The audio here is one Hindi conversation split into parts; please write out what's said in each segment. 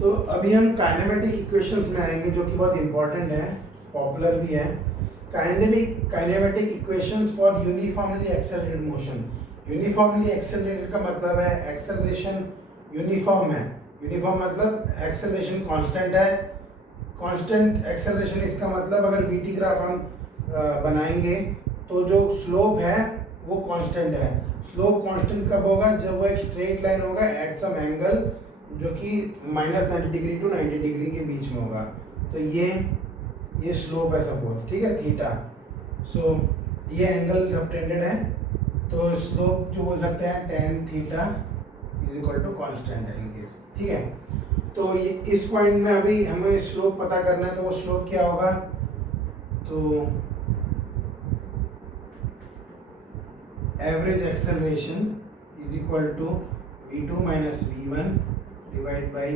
तो अभी हम काइनेमेटिक इक्वेशंस में आएंगे जो कि बहुत इंपॉर्टेंट है, पॉपुलर भी है। Kinematic equations for uniformly accelerated motion. Uniformly accelerated का मतलब है एक्सेलरेशन यूनिफॉर्म है। यूनिफॉर्म मतलब एक्सेलरेशन कांस्टेंट है। कांस्टेंट एक्सेलरेशन इसका मतलब अगर वीटी ग्राफ हम बनाएंगे तो जो स्लोप है वो कांस्टेंट है। स्लोप कांस्टेंट कब होगा? जब वो एक स्ट्रेट लाइन होगा एट सम एंगल जो कि -90 डिग्री टू 90 डिग्री के बीच में होगा। तो ये स्लोप है सपोज, ठीक है, थीटा। सो ये एंगल सबटेंडेड है, तो स्लोप जो बोल सकते हैं tan theta is equal to constant है इन केस, ठीक है। तो ये इस पॉइंट में अभी हमें स्लोप पता करना है, तो वो स्लोप क्या होगा? तो average acceleration is equal to v2 minus v1 divide by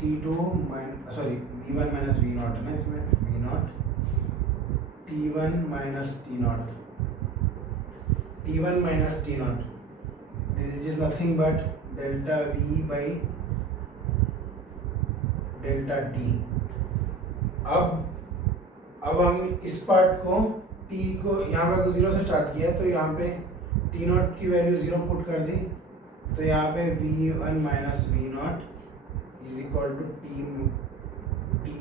t2 v1 minus v0 है ना इसमें, v0 t1 minus t0 this is nothing but delta v by delta t। अब हम इस पार्ट को t को यहाँ पे 0 से स्टार्ट किया, तो यहाँ पे t0 की वैल्यू 0 पुट कर दी, तो यहाँ पे v1 minus v0 is equal to t।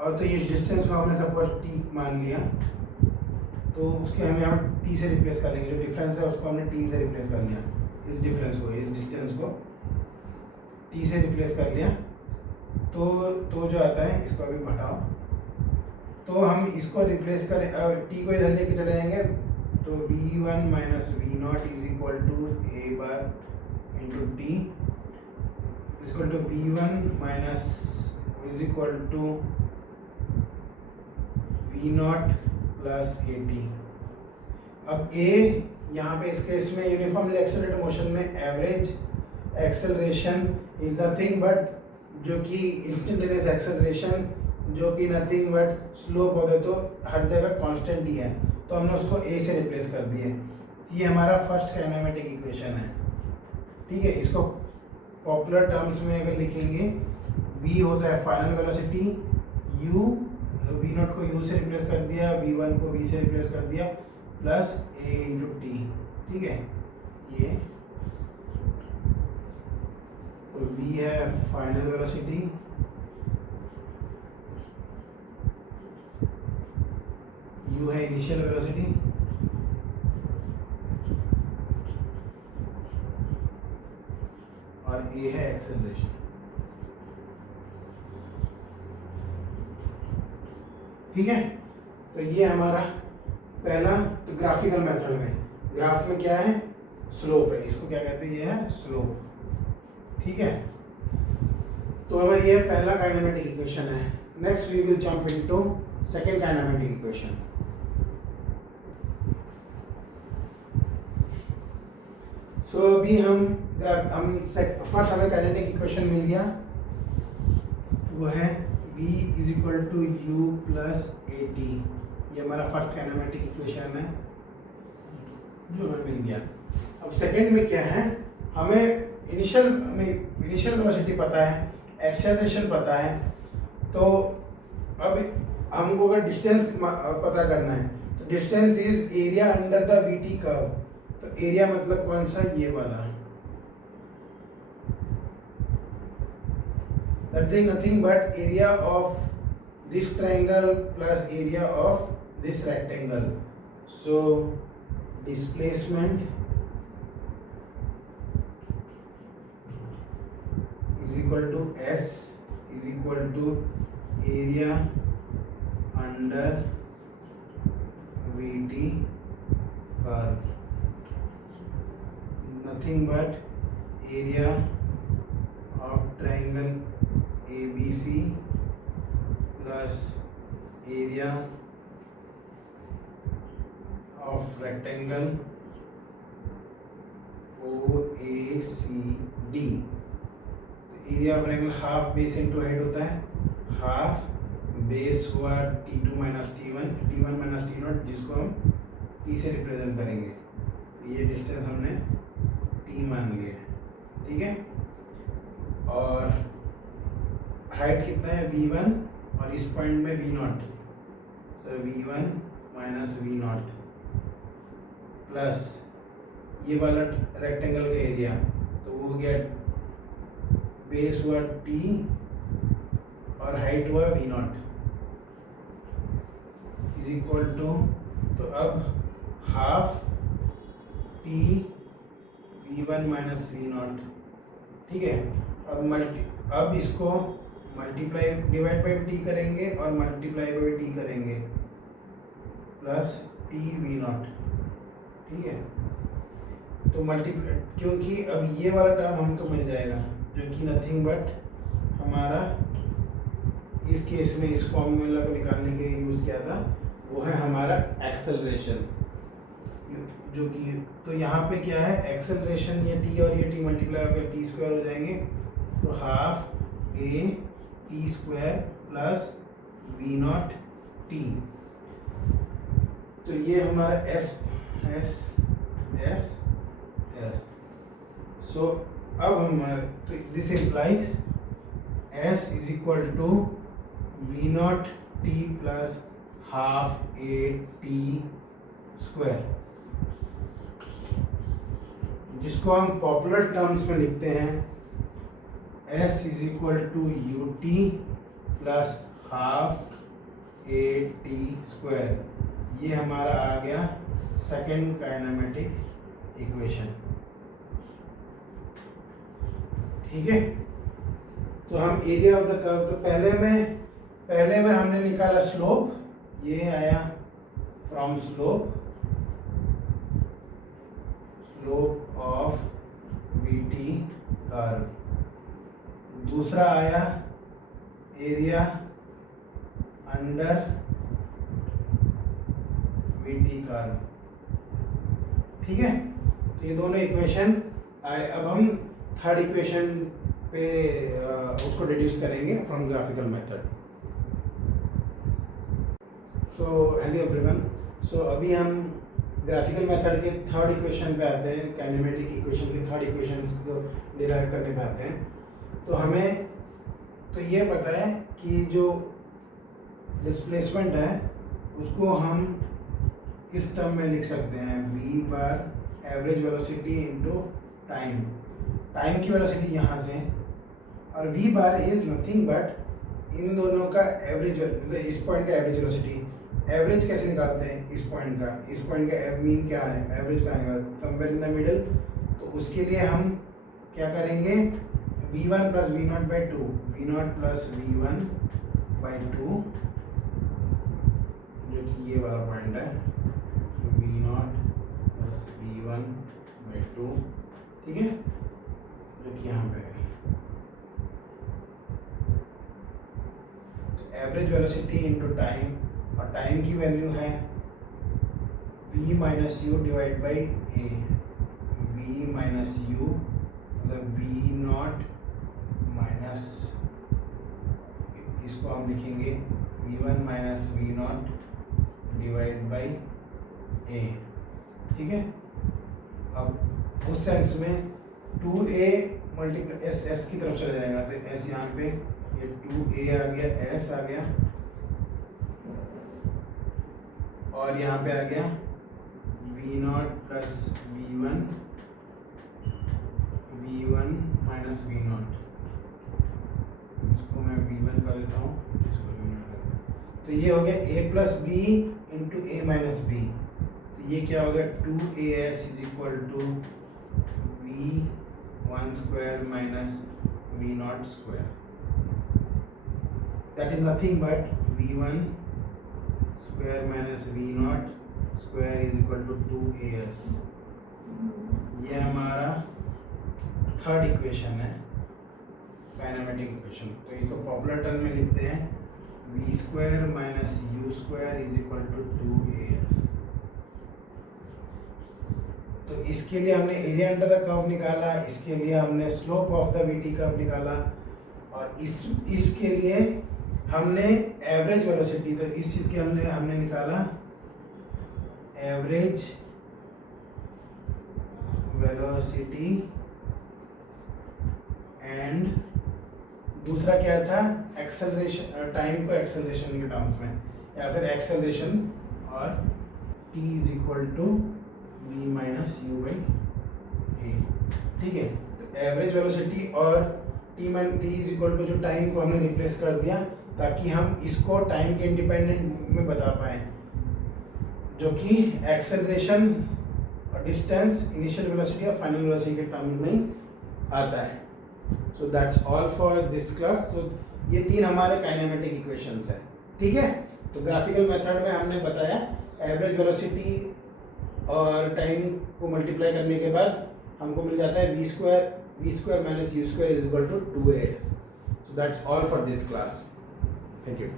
और तो ये डिस्टेंस को हमने सपोज t मान लिया, तो उसके हम यहाँ t से रिप्लेस कर लेंगे। जो डिफरेंस है उसको हमने t से रिप्लेस कर लिया, इस डिफरेंस को, इस डिस्टेंस को t से रिप्लेस कर लिया। तो जो आता है इसको अभी हटाओ, तो हम इसको रिप्लेस करें, t को इधर लेके चले जाएंगे, तो v1 minus v0 is equal to a bar into t equal to v1 minus is equal to v0 plus at। अब a यहाँ पे इस केस में यूनिफॉर्मली एक्सेलरेटेड मोशन में average acceleration is nothing but जो कि इंस्टेंटेनियस एक्सेलरेशन जो कि नथिंग बट स्लोप होता है, तो हर जगह कांस्टेंट ही है, तो हमने उसको a से रिप्लेस कर दिए। ये हमारा फर्स्ट काइनेमेटिक इक्वेशन है, ठीक है। इसको पॉपुलर टर्म्स में अगर लिखेंगे, v होता है फाइनल वेलोसिटी, u v0 को u से रिप्लेस कर दिया, v1 को v से रिप्लेस कर दिया, प्लस a इंटू टी, ठीक है। ये तो v है फाइनल वेलोसिटी, u है इनिशियल वेलोसिटी, और a है एक्सेलरेशन। ठीक है, तो ये हमारा पहला। तो ग्राफिकल मेथड में, ग्राफ में क्या है? स्लोप है, इसको क्या कहते हैं? ये है स्लोप, ठीक है। तो हमारा ये पहला काइनेमेटिक इक्वेशन है। Next we will jump into second kinematic equation. So अभी हम फर्स्ट हमें काइनेटिक इक्वेशन मिल गया, वो है v is equal to u plus a t. ये हमारा फर्स्ट काइनेमेटिक इक्वेशन है जो हमें मिल गया। अब सेकंड में क्या है? हमें इनिशियल वेलोसिटी पता है, एक्सेलरेशन पता है, तो अब हमको अगर डिस्टेंस पता करना है, तो distance is area under the VT curve. तो एरिया मतलब कौन सा? ये वाला, that is nothing but area of this triangle plus area of this rectangle. So displacement is equal to S is equal to area under VT curve, nothing but area of triangle ABC plus area of rectangle OACD। Area of rectangle half base into height होता है, हाफ बेस हुआ t2 minus t1 minus t0, जिसको हम t से रिप्रेजेंट करेंगे। ये डिस्टेंस हमने t मान लिया, ठीक है, और हाइट कितना है v1 और इस पॉइंट में v0, सो v1 माइनस v0 प्लस ये वाला रेक्टेंगल का एरिया, तो वो हो गया बेस हुआ t और हाइट हुआ v0 इज इक्वल टू, तो अब half t v1 minus v0, ठीक है। अब इसको मल्टीप्लाई डिवाइड बाई टी करेंगे और मल्टीप्लाई बाई टी करेंगे प्लस टी v0, ठीक है। तो मल्टीप्लाई, क्योंकि अब ये वाला टर्म हमको मिल जाएगा जो कि नथिंग बट हमारा इस केस में इस फॉर्मूला को निकालने के लिए यूज़ किया था, वो है हमारा एक्सेलरेशन, जो कि तो यहाँ पे क्या है एक्सेलरेशन, ये टी और ये टी मल्टीप्लाई होकर टी स्क्वायर हो जाएंगे, तो half a t square plus v0 t, तो ये हमारा s s s s. So अब हमारे, तो this implies s is equal to v0 t plus half a t square, जिसको हम पॉपुलर टर्म्स में लिखते हैं s is equal to u t plus half a t square. ये हमारा आ गया सेकेंड काइनेमेटिक इक्वेशन, ठीक है। तो हम एरिया ऑफ द कर्व, तो पहले में हमने निकाला स्लोप, ये आया from slope of VT curve, दूसरा आया एरिया अंडर वीटी कर्व, ठीक है। तो ये दोनों इक्वेशन आए। अब हम थर्ड इक्वेशन पे उसको डिड्यूस करेंगे from graphical method. So hello everyone, so अभी हम ग्राफिकल मेथड के थर्ड इक्वेशन पे आते हैं, काइनेमेटिक इक्वेशन के थर्ड इक्वेशन को डिराइव करने पे आते हैं। तो हमें तो ये पता है कि जो डिस्प्लेसमेंट है उसको हम इस टर्म में लिख सकते हैं, v bar average velocity into time, time की वेलोसिटी यहाँ से, और v bar is nothing but इन दोनों का एवरेज, मतलब इस पॉइंट का एवरेज वेलोसिटी। एवरेज कैसे निकालते हैं इस पॉइंट का मीन क्या है, एवरेज का आएगा समवेयर इन द मिडल। तो उसके लिए हम क्या करेंगे, v1 plus v0 by two, v0 plus v1 by two, जो कि ये वाला पॉइंट है, v0 plus v1 by two, ठीक है, जो कि यहाँ पे है। एवरेज वेलोसिटी इनटू टाइम, और टाइम की वैल्यू है v minus you divide by A, v minus you मतलब v0 माइनस, इसको हम लिखेंगे v1 minus v0 divide by a, ठीक है। अब उस सेंस में 2a मल्टीप्लाई एस की तरफ चला जाएगा, तो एस यहाँ पे ये 2a आ गया, एस आ गया, और यहाँ पे आ गया v0 plus v1 minus v0, इसको मैं v1 कर देता हूँ, इसको v0 कर, तो ये हो गया a plus b into a minus b, तो ये क्या हो गया 2as is equal to v1 square minus v0 square, that is nothing but v1 square minus v0 square is equal to 2as। ये हमारा थर्ड इक्वेशन है, काइनेमेटिक इक्वेशन। तो इसको पॉपुलर टर्म में लिखते हैं v square minus u square is equal to 2as। तो इसके लिए हमने एरिया अंडर द कर्व निकाला, इसके लिए हमने slope of the VT curve निकाला, और इसके लिए हमने एवरेज वेलोसिटी, तो इस चीज़ के हमने निकाला एवरेज वेलोसिटी एंड दूसरा क्या था, एक्सेलरेशन, टाइम को एक्सेलरेशन के टर्म्स में, या फिर एक्सेलरेशन और t is equal to v minus u by a. ठीक है, तो एवरेज वेलोसिटी और t इज इक्वल टू जो टाइम को हमने रिप्लेस कर दिया ताकि हम इसको टाइम के इंडिपेंडेंट में बता पाए, जो कि एक्सेलरेशन और डिस्टेंस, इनिशियल वेलोसिटी और फाइनल वेलोसिटी के टर्म में ही आता है। सो that's all for this class. तो ये 3 हमारे काइनेमेटिक इक्वेशंस हैं। ठीक है, तो ग्राफिकल मेथड में हमने बताया एवरेज वेलोसिटी और टाइम को मल्टीप्लाई करने के बाद हमको मिल जाता है v square minus u square is equal to 2as। So that's all for this class. Thank you.